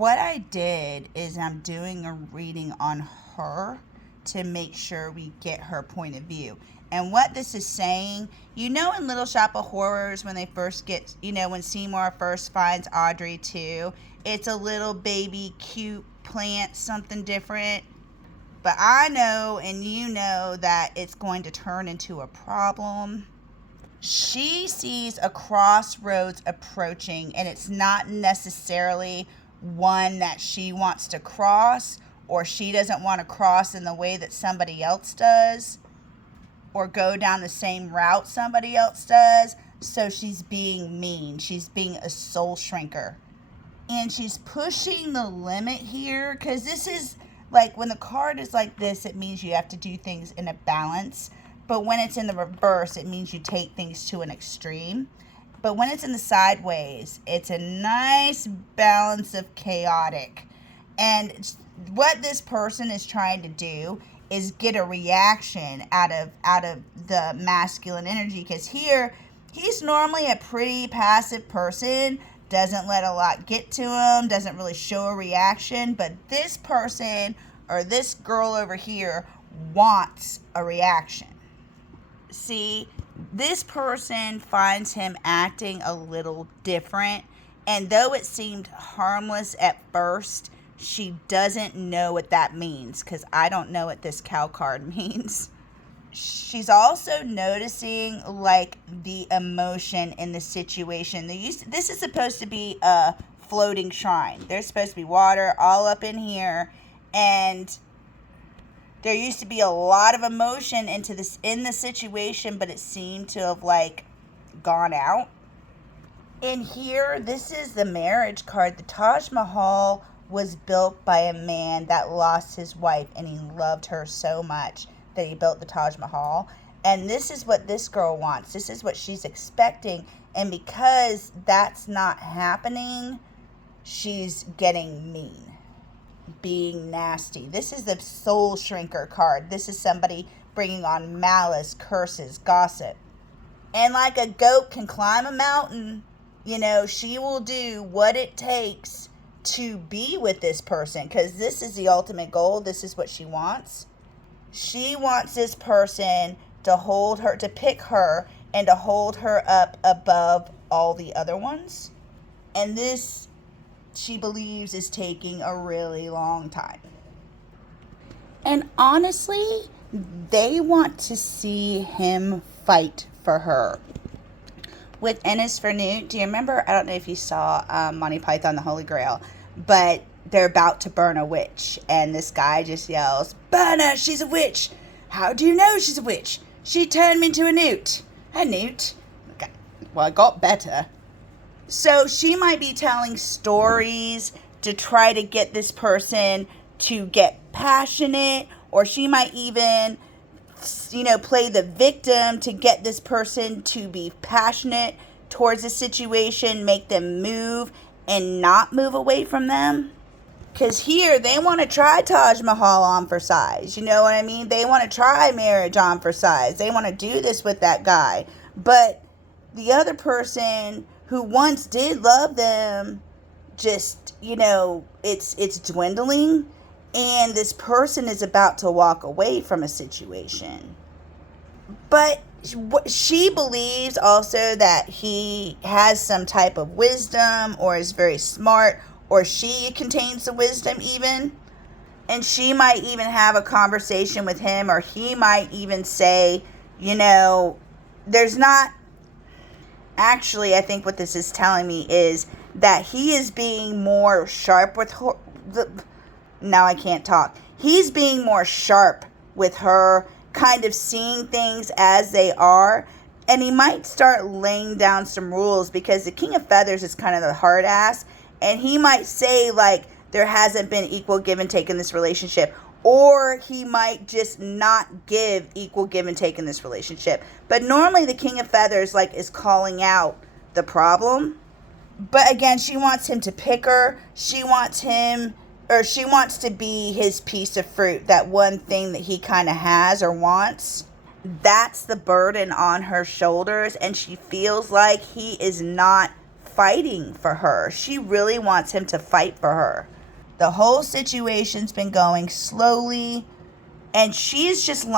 what I did is I'm doing a reading on her to make sure we get her point of view. And what this is saying, in Little Shop of Horrors, when they first get, when Seymour first finds Audrey too, it's a little baby cute plant, something different. But I know and you know that it's going to turn into a problem. She sees a crossroads approaching, and it's not necessarily one that she wants to cross, or she doesn't want to cross in the way that somebody else does, or go down the same route somebody else does. So she's being mean. She's being a soul shrinker. And she's pushing the limit here, because this is like, when the card is like this, it means you have to do things in a balance. But when it's in the reverse, it means you take things to an extreme. But when it's in the sideways, it's a nice balance of chaotic. And what this person is trying to do is get a reaction out of the masculine energy. Because here, he's normally a pretty passive person, doesn't let a lot get to him, doesn't really show a reaction. But this person, or this girl over here, wants a reaction. See, this person finds him acting a little different, and though it seemed harmless at first, she doesn't know what that means, because I don't know what this cow card means. She's also noticing, like, the emotion in the situation. This is supposed to be a floating shrine. There's supposed to be water all up in here, and there used to be a lot of emotion in the situation, but it seemed to have, like, gone out. In here, this is the marriage card. The Taj Mahal was built by a man that lost his wife, and he loved her so much that he built the Taj Mahal. And this is what this girl wants. This is what she's expecting. And because that's not happening, she's getting mean, being nasty. This is the soul shrinker card. This is somebody bringing on malice, curses, gossip. And like a goat can climb a mountain, she will do what it takes to be with this person, because this is the ultimate goal. This is what she wants. She wants this person to pick her and to hold her up above all the other ones. And this, she believes, is taking a really long time. And honestly, they want to see him fight for her. With Ennis for Newt, do you remember, I don't know if you saw Monty Python the Holy Grail, but they're about to burn a witch, and this guy just yells, "Burn her, she's a witch! How do you know she's a witch? She turned me into a newt." A newt? Okay. Well, it got better. So she might be telling stories to try to get this person to get passionate, or she might even, play the victim to get this person to be passionate towards the situation, make them move and not move away from them. Because here, they want to try Taj Mahal on for size. You know what I mean? They want to try marriage on for size. They want to do this with that guy. But the other person who once did love them, just, it's dwindling. And this person is about to walk away from a situation. But she believes also that he has some type of wisdom, or is very smart, or she contains the wisdom even. And she might even have a conversation with him, or he might even say, there's not... Actually, I think what this is telling me is that he is being more sharp with her. Now I can't talk. He's being more sharp with her, kind of seeing things as they are. And he might start laying down some rules, because the King of Feathers is kind of the hard ass. And he might say, like, there hasn't been equal give and take in this relationship. Or he might just not give equal give and take in this relationship. But normally the King of Feathers, is calling out the problem. But again, she wants him to pick her. She wants to be his piece of fruit. That one thing that he kind of has or wants. That's the burden on her shoulders. And she feels like he is not fighting for her. She really wants him to fight for her. The whole situation's been going slowly, and she's just,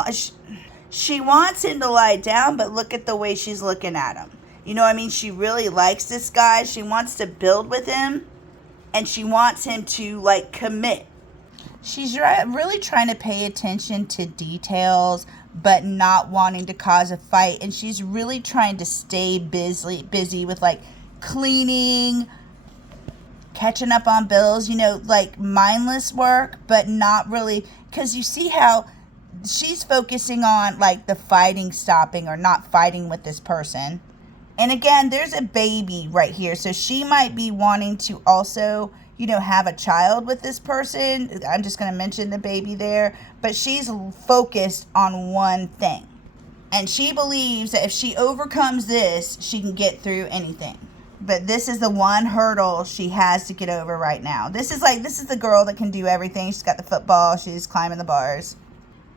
she wants him to lie down, but look at the way she's looking at him. You know what I mean? She really likes this guy. She wants to build with him, and she wants him to, like, commit. She's really trying to pay attention to details, but not wanting to cause a fight. And she's really trying to stay busy with, like, cleaning, catching up on bills, you know, like mindless work, but not really. Because you see how she's focusing on, like, the fighting stopping or not fighting with this person. And again, there's a baby right here. So she might be wanting to also, you know, have a child with this person. I'm just going to mention the baby there. But she's focused on one thing. And she believes that if she overcomes this, she can get through anything. But this is the one hurdle she has to get over right now. This is the girl that can do everything. She's got the football. She's climbing the bars.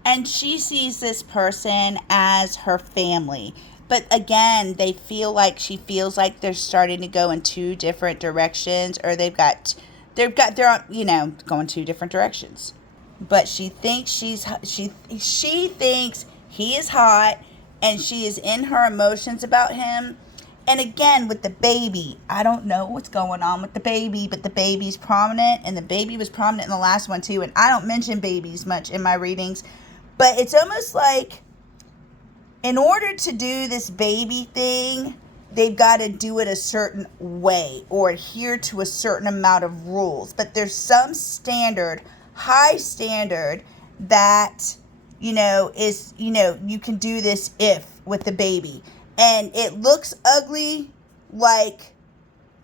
And she sees this person as her family. But again, she feels like they're starting to go in two different directions, or they're on, you know, going two different directions. But she thinks she thinks he is hot, and she is in her emotions about him. And again, with the baby, I don't know what's going on with the baby, but the baby's prominent, and the baby was prominent in the last one too. And I don't mention babies much in my readings, but it's almost like, in order to do this baby thing, they've got to do it a certain way or adhere to a certain amount of rules. But there's some standard, high standard, that, you know, is, you know, you can do this with the baby. And it looks ugly, like,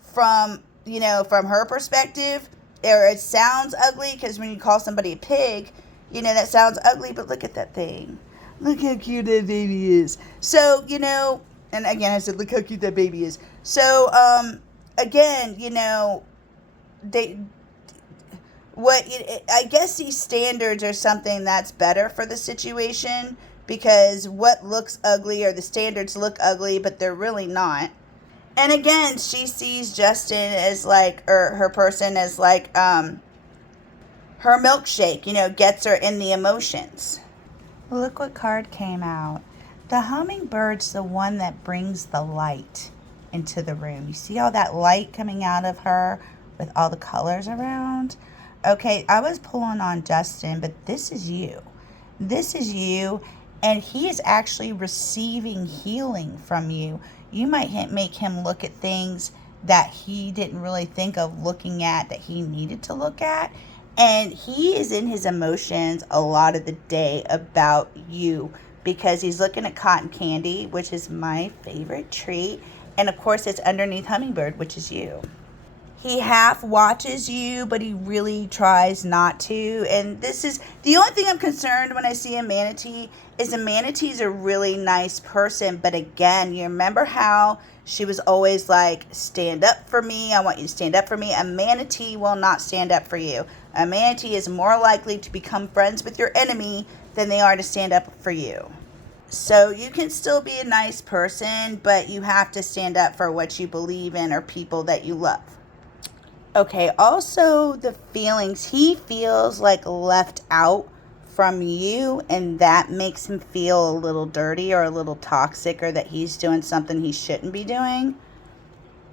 from her perspective, or it sounds ugly, because when you call somebody a pig, you know, that sounds ugly, but look at that thing. Look how cute that baby is. So, you know, and again, I said, look how cute that baby is. So, again, you know, I guess these standards are something that's better for the situation, because what looks ugly, or the standards look ugly, but they're really not. And again, she sees Justin as like, or her person as like, her milkshake, you know, gets her in the emotions. Look what card came out. The hummingbird's the one that brings the light into the room. You see all that light coming out of her with all the colors around? Okay, I was pulling on Justin, but this is you. This is you, and he is actually receiving healing from you. You might make him look at things that he didn't really think of looking at, that he needed to look at. And he is in his emotions a lot of the day about you, because he's looking at cotton candy, which is my favorite treat. And of course, it's underneath hummingbird, which is you. He half watches you, but he really tries not to. And this is the only thing I'm concerned when I see a manatee, is a manatee's a really nice person. But again, you remember how she was always like, stand up for me. I want you to stand up for me. A manatee will not stand up for you. A manatee is more likely to become friends with your enemy than they are to stand up for you. So you can still be a nice person, but you have to stand up for what you believe in or people that you love. Okay, also the feelings. He feels like left out from you, and that makes him feel a little dirty or a little toxic, or that he's doing something he shouldn't be doing.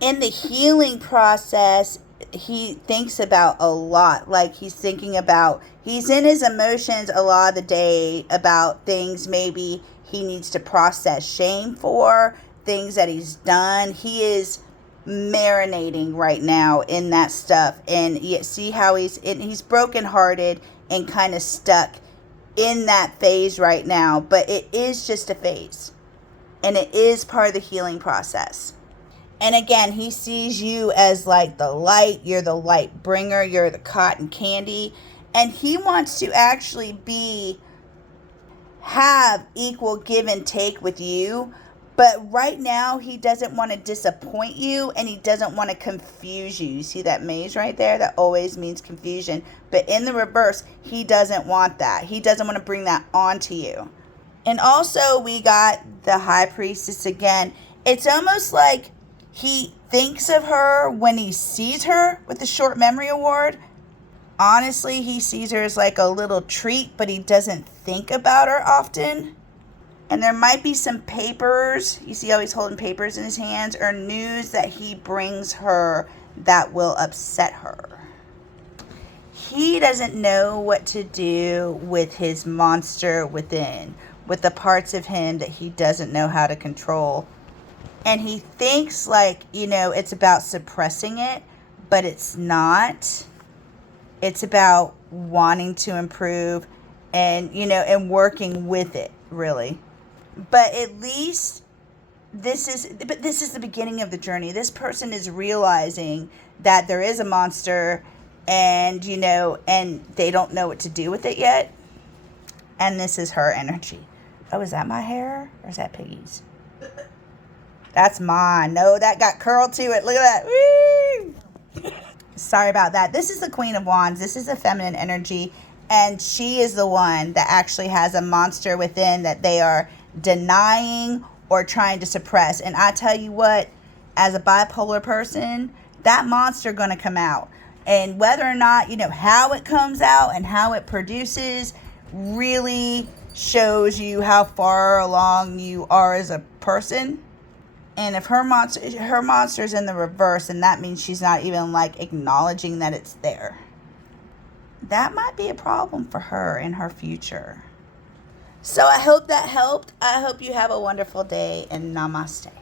In the healing process, he thinks about a lot. Like, he's in his emotions a lot of the day about things maybe he needs to process shame for, things that he's done. He is marinating right now in that stuff, and you see how he's brokenhearted and kind of stuck in that phase right now. But it is just a phase, and it is part of the healing process. And again, he sees you as like the light. You're the light bringer. You're the cotton candy, and he wants to actually have equal give and take with you. But right now, he doesn't want to disappoint you, and he doesn't want to confuse you. You see that maze right there? That always means confusion. But in the reverse, he doesn't want that. He doesn't want to bring that onto you. And also, we got the High Priestess again. It's almost like He thinks of her when he sees her with the short memory award. Honestly, he sees her as like a little treat, but he doesn't think about her often. And there might be some papers, you see how he's holding papers in his hands, or news that he brings her that will upset her. He doesn't know what to do with his monster within, with the parts of him that he doesn't know how to control. And he thinks like, it's about suppressing it, but it's not. It's about wanting to improve and, and working with it, really. But at least this is the beginning of the journey. This person is realizing that there is a monster and, and they don't know what to do with it yet. And this is her energy. Oh, is that my hair or is that Piggy's? That's mine. No, that got curled to it. Look at that. Woo! Sorry about that. This is the Queen of Wands. This is the feminine energy. And she is the one that actually has a monster within that they are denying or trying to suppress. And I tell you what, as a bipolar person, that monster going to come out. And whether or not, how it comes out and how it produces really shows you how far along you are as a person. And if her monster's in the reverse, and that means she's not even like acknowledging that it's there. That might be a problem for her in her future. So I hope that helped. I hope you have a wonderful day, and namaste.